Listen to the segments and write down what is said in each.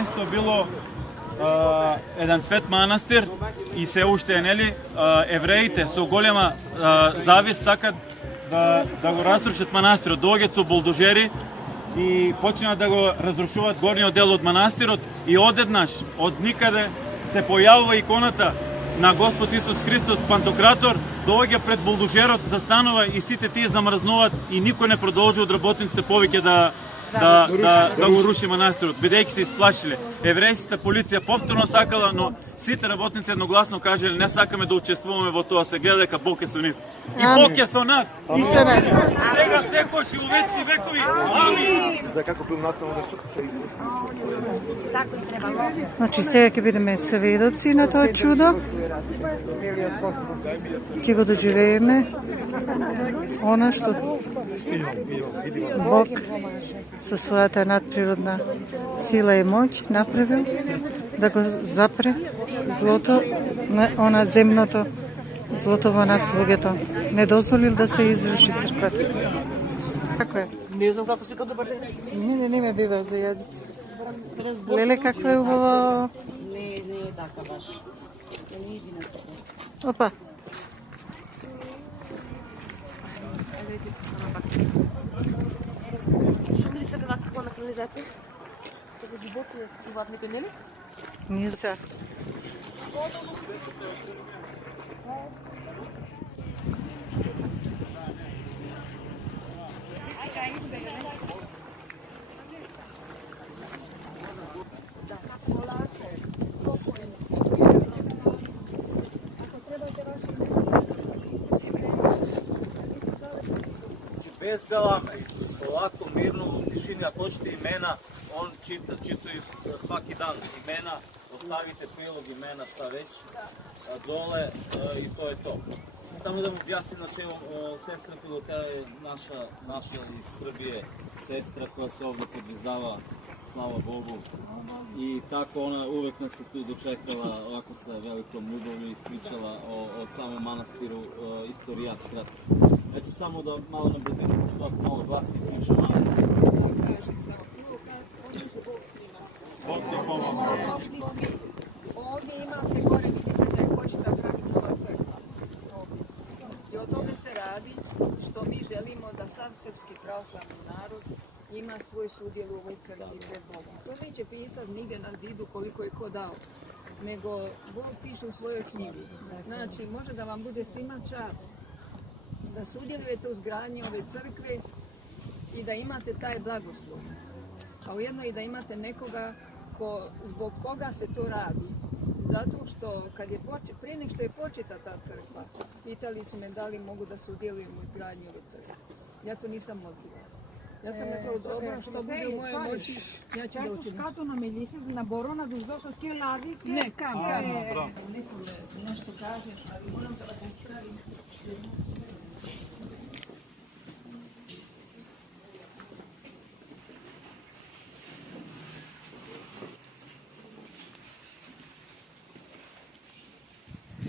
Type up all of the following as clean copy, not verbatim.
Место било еден свет манастир и се уште нели евреите со голема завист сакат да го разрушат манастирот. Доаѓаат со булдожери и почнаа да го разрушуваат горниот дел од манастирот и одеднаш од никаде се појавува иконата на Господ Исус Христос Пантократор, доаѓа пред булдожерот, застанува и сите тие замрзнуваат и никој не продолжи од работниците повеќе да го руши манастирот, бидејќи се исплашиле. Еврејската полиција повторно сакала, но сите работници едногласно кажале не сакаме да учествуваме во тоа, се гледа дека Бог е со нив. И Бог е со нас. И со нас. Сега секојаш и у вечни векови. Амин. За како бил наставно да се Така и требало. Значи сега ќе бидеме сведоци на тоа чудо. Ќе го доживееме она што Бог со својата надприродна сила и моќ направил да го запре злото на она земното, злото во нас луѓето. Не дозволил да се изруши црквата. Како е? Не знам како се добар ден. Не ме бива за јазици. Леле какво е убаво? Не е така баш. Не иди на тоа. Опа. Што ми се бива како на канализација? Како џиботи чуваат некој нели? Не знам. Без галаме, полако, мирно, во тишини, ако хочете имена, он чита и сваки дан имена, оставите прилог имена, ста веќе, доле и тоа е то. Само да му објасним, значи, сестра Филотеја е наша из Србије сестра која се овде подвизава, слава Богу. И така она увек нас се ту дочекала, овако со великом љубови и искричала о самом манастиру, историјат кратко. Ето само да мало на брзину, пошто ако мало гласни причам. Бог не помага. Ovdje imate gore, vidite da je počela praviti nova crkva. I o tome se radi što mi želimo da sav srpski pravoslavni narod ima svoj sudjel u ovoj crkvi pred Bogom. To neće pisati nigdje na zidu koliko je ko dao, nego Bog piše u svojoj knjigi. Znači, može da vam bude svima čast da sudjelujete u zgradnji ove crkve i da imate taj blagoslov. A ujedno i da imate nekoga zbog koga se to radi. Zato što prije nego što je početa ta crkva, pitali su me da li mogu da sudjelujem u izgradnji ove crkve. Ja to nisam odbila. Ja sam rekao, dobro, što bude u mojoj moći, ja ću da učinim. Като намелише на борона дошто со тие лади. Ne, kam? Nekome nešto kažeš, ali moram da vas ispravim.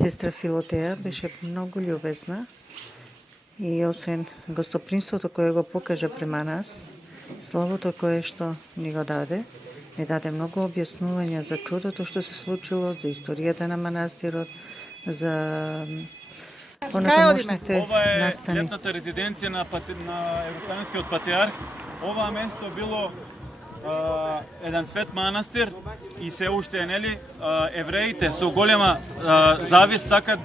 Сестра Филотеја беше многу љубезна и освен гостопримството кое го покажа према нас, словото кое што ни го даде многу објаснувања за чудото што се случило, за историјата на манастирот, за понатамошните настани. Ова е летната резиденција на Ерусалимскиот патриарх. Ова место било еден свет манастир и се уште нели евреите со голема завист сакат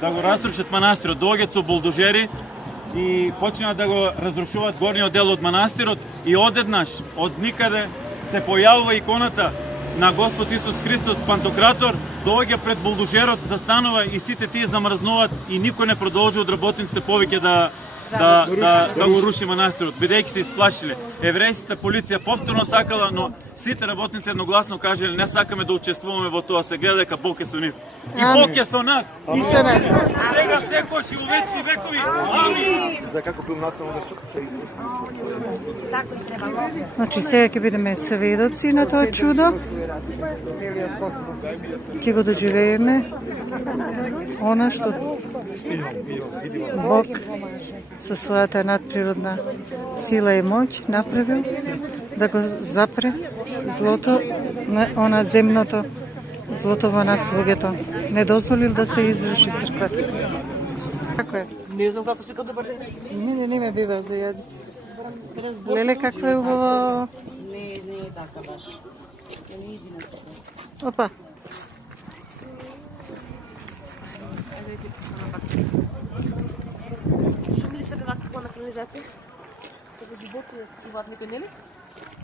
да го разрушат манастирот. Доаѓаат со булдожери и почнаа да го разрушуваат горниот дел од манастирот и одеднаш од никаде се појавува иконата на Господ Исус Христос Пантократор, доаѓа пред булдожерот, застанува и сите тие замрзнуваат и никој не продолжи од работниците повеќе да го руши манастирот, бидејќи се исплашиле. Еврејската полиција повторно сакала, но сите работници едногласно кажале не сакаме да учествуваме во тоа, се гледа дека Бог е со нив. И Бог е со нас. И со нас. Сега секојаш и у вечни векови. Амин. За како бил наставно да се Така и требало. Значи сега ќе бидеме сведоци на тоа чудо. Ќе го доживееме она што Бог со својата надприродна сила и моќ направил да го запре злото, она земното злото во нас луѓето. Не дозволил да се изруши црквата. Како е? Не знам како се да бъде. Не ме бива за јазици. Леле, какво е убаво. Не е така баш. Не иди на тоа. Опа. Што мисли себе вака на канализација? Како дубоко чуваат некој, нели?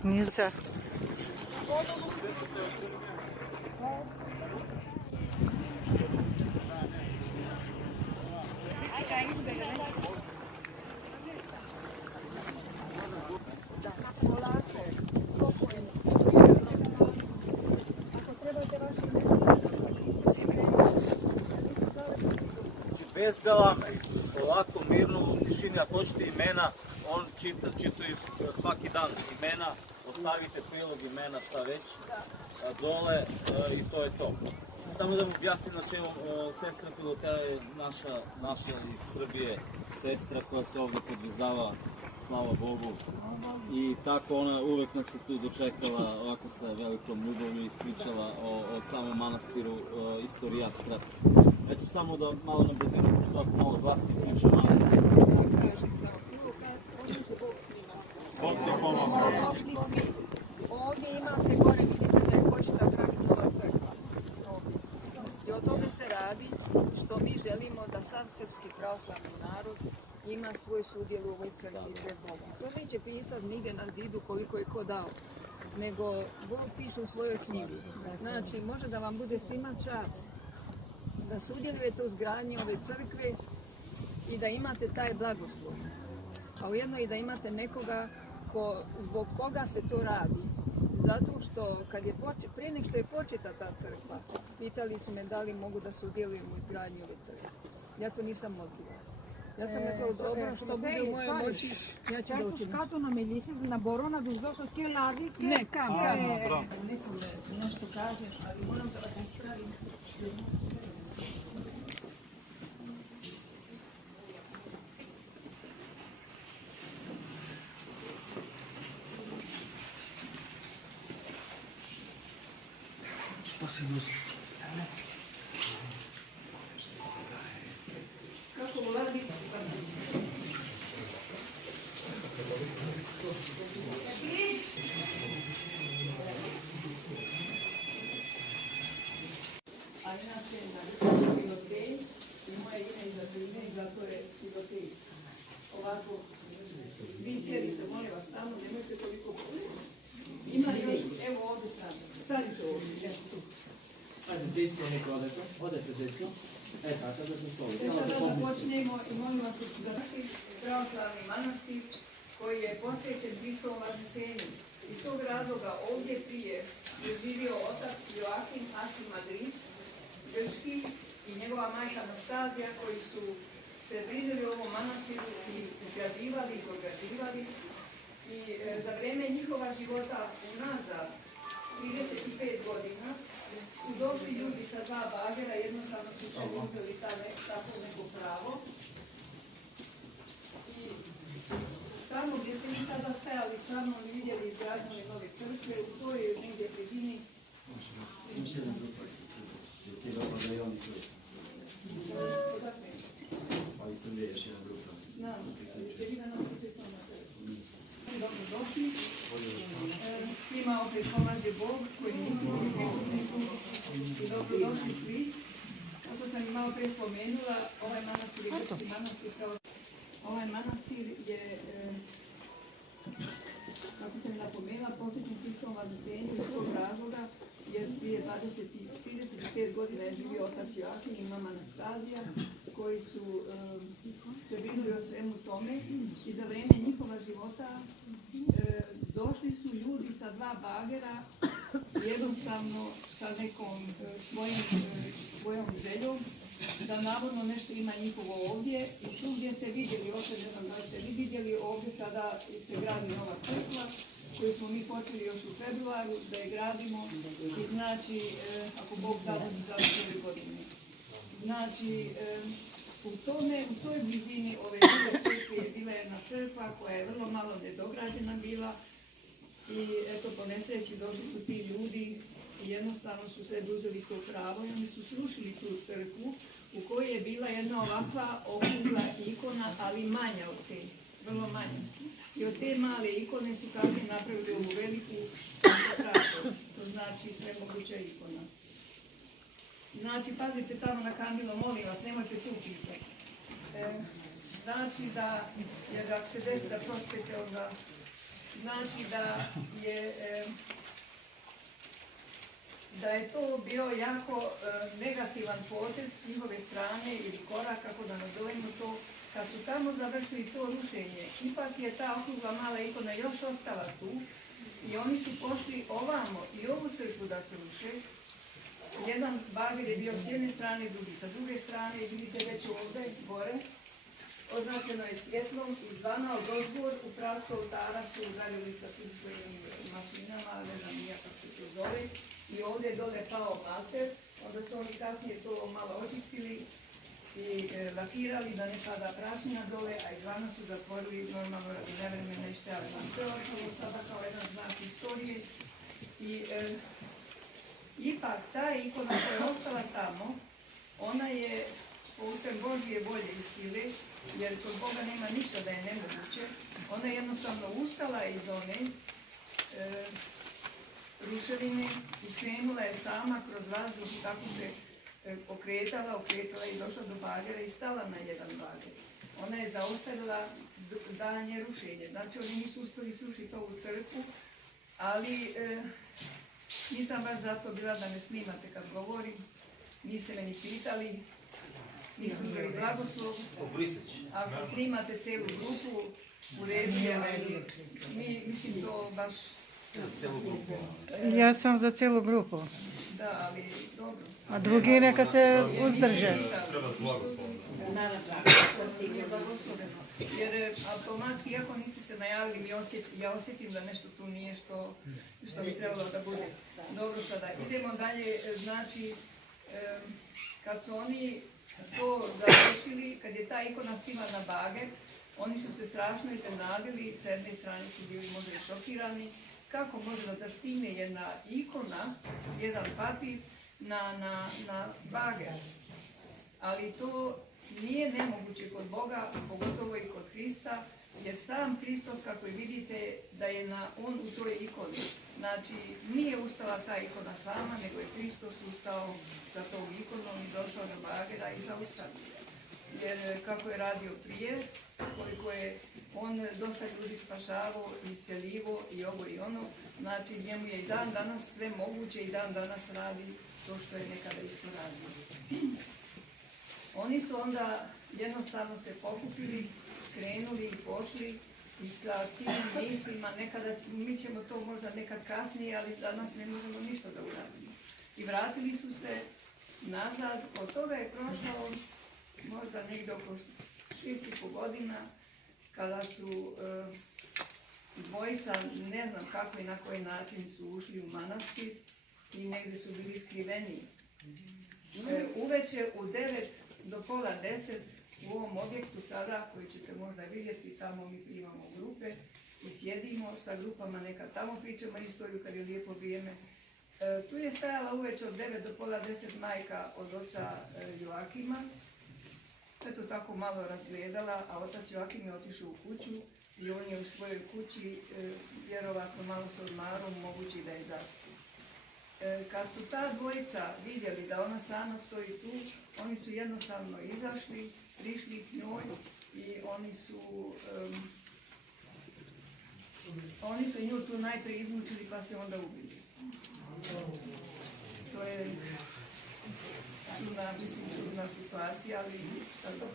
Ние за. Bez galame, ovako mirno u tišini, ako hoćete imena, on čitaju svaki dan imena, ostavite prilog imena, šta već, dole i to je to. Samo da mu objasnim na čemu sestra Filotea je naša iz Srbije sestra koja se ovdje podvizava, slava Bogu. I tako ona uvek nas je tu dočekala ovako sa velikom ljubavlju i ispričala o samom manastiru istorijat kratko. Ja ću samo da malo na brzinu, pošto ako malo glasnije pričam, Bog te pomogne. Ovdje imate gore, vidite da je početa Draginova crkva. I o tome se radi što mi želimo da sav srpski pravoslavni narod ima svoj sudjel u ovoj crkvi pred Bogom. To neće pisati nigdje na zidu koliko je ko dao, nego Bog piše u svojoj knjigi. Znači, može da vam bude svima čast da sudjelujete u izgradnji ove crkve i da imate taj blagoslov. A ujedno i da imate nekoga zbog koga se to radi. Zato što prije nego što je početa ta crkva, pitali su me da li mogu da sudjelujem u izgradnji ove crkve. Ja to nisam odbila. Ja sam rekla, dobro, što bude u mojoj moći, ja ću da učinim. Като намелише на борона до защото лади. Ne, kam? Nekome nešto kažeš, ali moram da vas ispravim. Kako vladi? A inače na Filotej i moje ime iza ime i zato je Filotej. Ovako, vi sjedite, molim vas, tamo, nemojte toliko govoriti. Ima još, evo ovdje stavite ovdje, nešto tu. Ajde, desno neko odete desno. Tako da se stoli. Sada započnemo i molim vas da pravoslavni manastir koji je posvećen Hristovom Vaskresenju. Iz tog razloga ovdje prije je živio otac Joakim Arhimadrid, grčki, i njegova majka Anastazija, koji su se brinuli o ovom manastiru i izgrađivali i dograđivali. I za vrijeme njihova života unazad 35 godina su došli ljudi sa dva bagera, jednostavno su se uzeli tako neko pravo. I tamo gdje ste mi sada stajali sa mnom i vidjeli izgradnju nove crkve, u toj negdje blizini. Dobrodošli. Svima opet pomaže Bog koji nisu bili prisutni i dobrodošli svi. Kako sam i malo prije spomenula, ovaj manastir je grčki manastir. Ovaj manastir je, kako sam napomenula, posvećen Hristovom Vaskresenju iz tog razloga, jer prije 35 godina je živio otac Joakim i mama Anastazija, koji su se brinuli o svemu tome i za vrijeme njihova života došli su ljudi sa dva bagera, jednostavno sa nekom svojom željom, da navodno nešto ima njihovo ovdje i tu gdje ste vidjeli, opet ne znam da ste vi vidjeli, ovdje sada se gradi nova crkva koju smo mi počeli još u februaru da je gradimo i znači, ako Bog da se završi ove godine. Znači, u toj blizini ove druge crkve je bila jedna crkva koja je vrlo malo nedograđena bila I eto, po nesreći došli su ti ljudi i jednostavno su sebi uzeli to pravo i oni su srušili tu crkvu u kojoj je bila jedna ovakva okrugla ikona, ali manja od te, vrlo manja. I od te male ikone su kasnije napravili ovu veliku pantokrator, to znači svemoguća ikona. Znači, pazite tamo na kandilo, molim vas, nemojte tu pisati. Znači da, jer ako se desi da pročitete onda, znači da je to bio jako negativan potez s njihove strane ili korak, kako da nazovemo to, kad su tamo završili to rušenje. Ipak je ta okrugla mala ikona još ostala tu i oni su pošli ovamo i ovu crkvu da se ruše. Jedan bager je bio s jedne strane, drugi sa druge strane, vidite već ovdje, gore. Označeno je svjetlom i zvana od ozgor u pravcu oltara su udaljili sa tim svojim mašinama, ne znam nija kako se to zove. I ovdje je dole pao malter, onda su oni kasnije to malo očistili i lakirali da ne pada prašina dole, a izvana su zatvorili normalno radi nevremena i šteljena. To je ostalo sada kao jedan znak istorije. I ipak ta ikona koja je ostala tamo, ona je putem Božje volje i sile, jer kod Boga nema ništa da je nemoguće, ona je jednostavno ustala iz one ruševine i krenula je sama kroz vazduh i tako se okretala i došla do bagera i stala na jedan bager. Ona je zaustavila daljnje rušenje. Znači, oni nisu uspjeli srušiti ovu crkvu, ali nisam baš zato bila da me snimate kad govorim. Niste me ni pitali, niste uzeli blagoslov. Ako snimate celu grupu, u redu je, ali mislim to baš... Ja sam za cijelu grupu. Da, ali dobro. A drugi neka se uzdrže. Jer automatski, iako niste se najavili, ja osjetim da nešto tu nije što bi trebalo da bude. Dobro, sada idemo dalje. Znači, kad su oni to završili, kad je ta ikona stigla na bager, oni su se strašno iznenadili, s jedne strane su bili možda i šokirani, kako može da stigne jedna ikona, jedan papir na bager. Ali to nije nemoguće kod Boga, pogotovo i kod Hrista, jer sam Hristos, kako i vidite, da je on u toj ikoni. Znači, nije ustala ta ikona sama, nego je Hristos ustao sa tom ikonom i došao do bagera i zaustavio. Jer kako je radio prije, koliko je on dosta ljudi spašavao, iscjelivo i ovo i ono, znači njemu je i dan danas sve moguće i dan danas radi to što je nekada isto radio. Oni su onda jednostavno se pokupili, skrenuli i pošli i sa tim mislima, mi ćemo to možda nekad kasnije, ali danas ne možemo ništa da uradimo. I vratili su se nazad, od toga je prošlo možda negdje oko 6,5 godina, kada su dvojica, ne znam kako i na koji način su ušli u manastir i negdje su bili skriveni. Uveče u 9 do pola 10 u ovom objektu sada, koji ćete možda vidjeti, tamo mi imamo grupe i sjedimo sa grupama, neka tamo pričamo istoriju kad je lijepo vrijeme. Tu je stajala uveče od 9 do pola 10 majka od oca Joakima. Eto tako malo razgledala, a otac Joakim je otišao u kuću i on je u svojoj kući vjerovatno malo se odmarao, mogući da je zaspio. Kad su ta dvojica vidjeli da ona sama stoji tu, oni su jednostavno izašli, prišli k njoj i oni su nju tu najprije izmučili pa se onda ubili. To je čudna situacija, ali tako.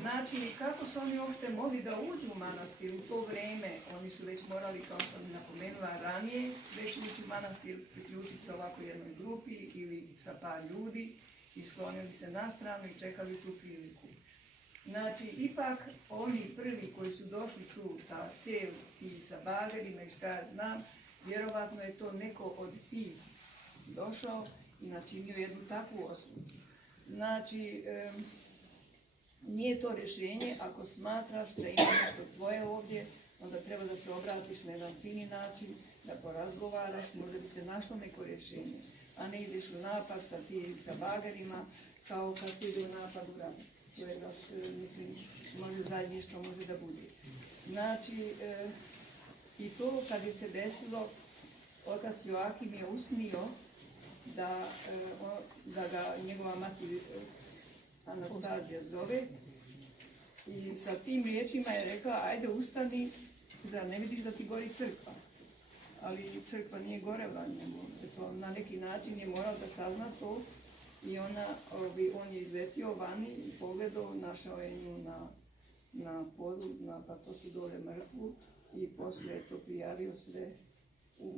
Znači, kako su oni uopšte mogli da uđu u manastir u to vreme? Oni su već morali, kao što mi napomenula ranije, već ući u manastir, priključiti se ovako jednoj grupi ili sa par ljudi i sklonili se na stranu i čekali tu priliku. Znači, ipak oni prvi koji su došli tu, ta cev i sa bagerima i šta ja znam, vjerovatno je to neko od tih došao i načinio jednu takvu osnovu. Znači, nije to rješenje, ako smatraš da ima nešto tvoje ovdje, onda treba da se obratiš na jedan fini način, da porazgovaraš, možda bi se našlo neko rješenje, a ne ideš u napad sa bagerima, kao kad se ide u napad u rat. To je baš, mislim, može zadnje što može da bude. Znači, i to kad je se desilo, otac Joakim je usnio da ga njegova mati Anastazija zove i sa tim riječima je rekla, ajde ustani, da ne vidiš da ti gori crkva. Ali crkva nije gorela njemu, na neki način je morao da sazna to i on je izletio vani i pogledao, našao je nju na podu, na patosu dole mrtvu i poslije je to prijavio sve u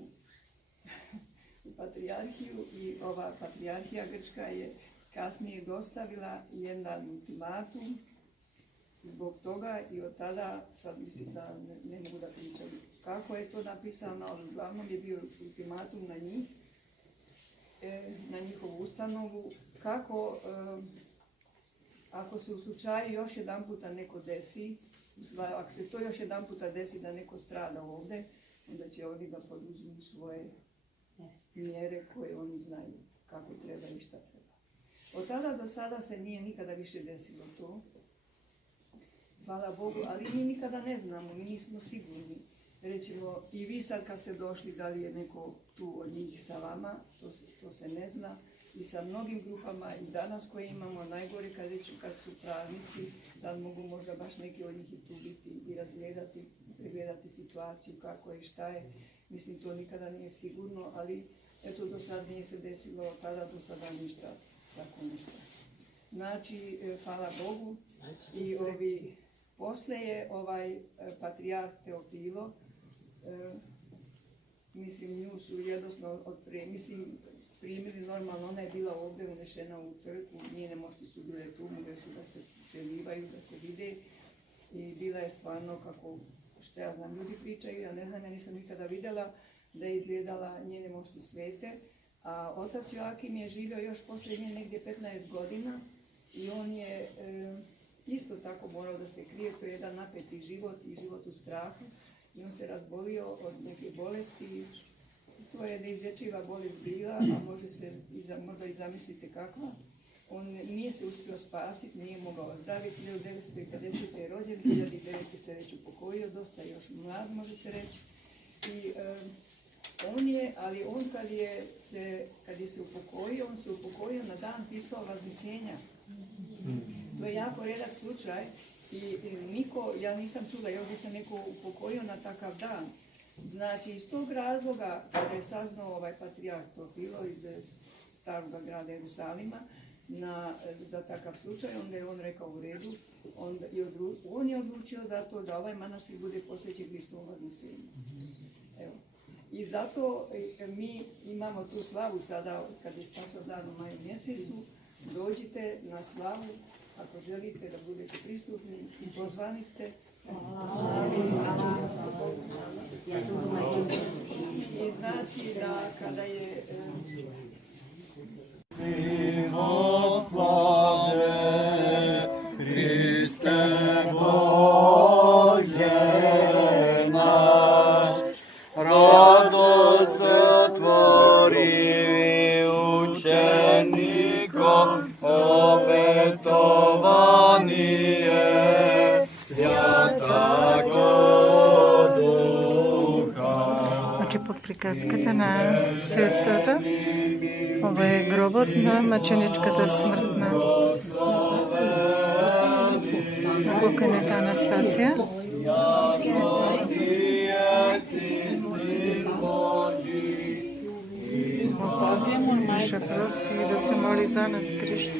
patrijarhiju i ova patrijarhija grčka je kasnije dostavila jedan ultimatum zbog toga i od tada, sad mislim da ne mogu da pričam kako je to napisano, ali uglavnom je bio ultimatum na njih, na njihovu ustanovu, kako ako se u slučaju još jedan puta neko desi, ako se to još jedan puta desi da neko strada ovdje, onda će oni da poduzmu svoje mjere koje oni znaju kako treba i šta treba. Od tada do sada se nije nikada više desilo to. Hvala Bogu, ali mi nikada ne znamo, mi nismo sigurni. Rećemo, i vi sad kad ste došli, da li je neko tu od njih sa vama, to se ne zna. I sa mnogim grupama i danas koje imamo, najgore kad su pravnici, sad mogu možda baš neki od njih i tu biti i razgledati, pregledati situaciju kako je i šta je. Mislim, to nikada nije sigurno, ali eto, do sad nije se desilo, od tada do sada ništa, tako ništa. Znači, hvala Bogu, i posle je patrijarh Teofilo, mislim, nju su jednostavno primili normalno, ona je bila ovdje unešena u crkvu, njene mošti su bile tu, mogle su da se selivaju, da se vide i bila je stvarno kako, što ja znam, ljudi pričaju, ja ne znam, ja nisam nikada vidjela da je izgledala njene mošti svete, a otac Joakim je živio još poslije nje negdje 15 godina i on je isto tako morao da se krije, to je jedan napeti život i život u strahu i on se razbolio od neke bolesti. To je neizlječiva bolest bila, a možda i zamislite kakva. On nije se uspio spasiti, nije mogao zdraviti, 1950. je rođen, 2009. se već upokojio, dosta još mlad može se reći. I on kad je se upokojio, on se upokojio na dan Hristovog Vaznesenja. To je jako redak slučaj i ja nisam čula još da se neko upokojio na takav dan. Znači, iz tog razloga, kada je saznao patrijarh Teofilo iz starog grada Jerusalima za takav slučaj, onda je on rekao u redu, on je odlučio za to da ovaj manastir bude posvećen Hristovom Vaznesenju. Evo. I zato mi imamo tu slavu sada, kad je Spasov dan u maju mjesecu, dođite na slavu, ako želite da budete prisutni i pozvani ste. I znači da kada je Gospode, Hriste Bože naš, radost otvori učenikom opetovanije Svятаго Духа. Значи под приказката на сестрата, ovo je grobot na мъченичката смърт на покойната Анастасия. Ще прости и да се моли за нас, Кришна.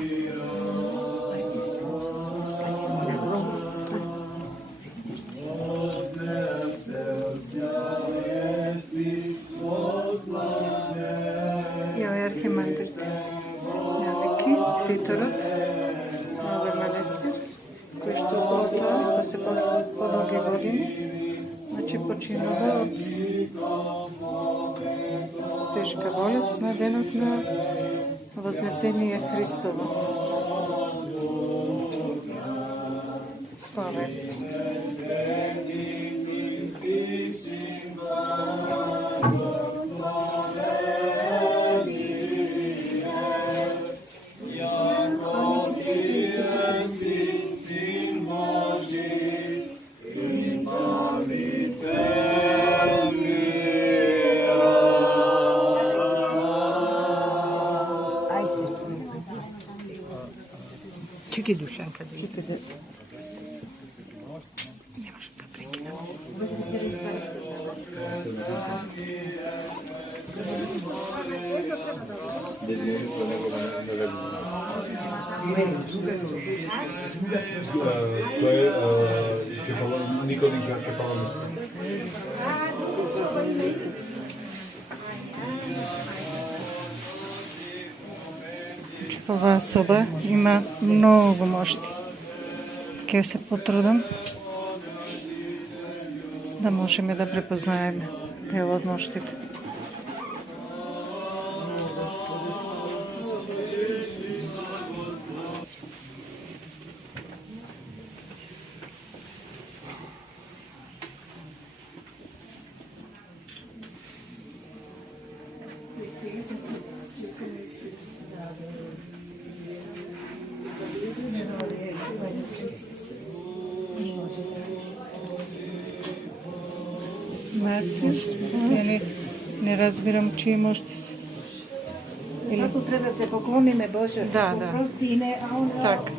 Архимандрит Велики, титулът на ovaj manastir, koji što ostao posle podolge godine, znači počinува od teška bolest na денот на Възнесение Христово. Слава! Čiki Dušan kad ide. Čekaj da... Nemaš ga prekida. To je Nikolinka Kefaloviska. Ova soba ima mnogo mošti. Ке се потрудам да можеме да препознаеме дел од моштите. Не разбирам чии мошти се. Zato treba da se poklonime Bože. Da, da. Oprosti ne, a on Так.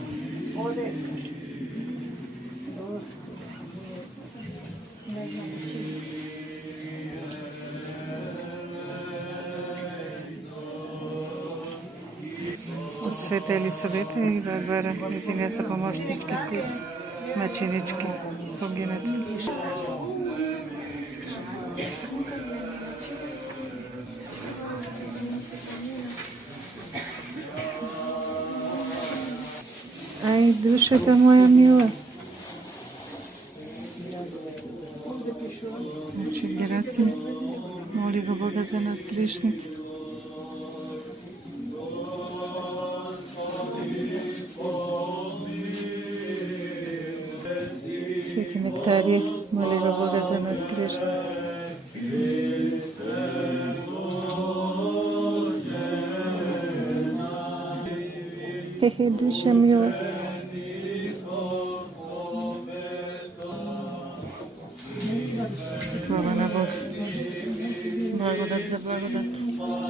ode. Од Света Елисавета и Варвара, незината помошнички, кои се маченички погинати. Ай, душата моја мила. Значи, Герасим, моли го Бога за нас грешните. Свети Нектарije, моли го Бога за нас грешните. Душа мила. Слава на Бога. Благодат за благодат.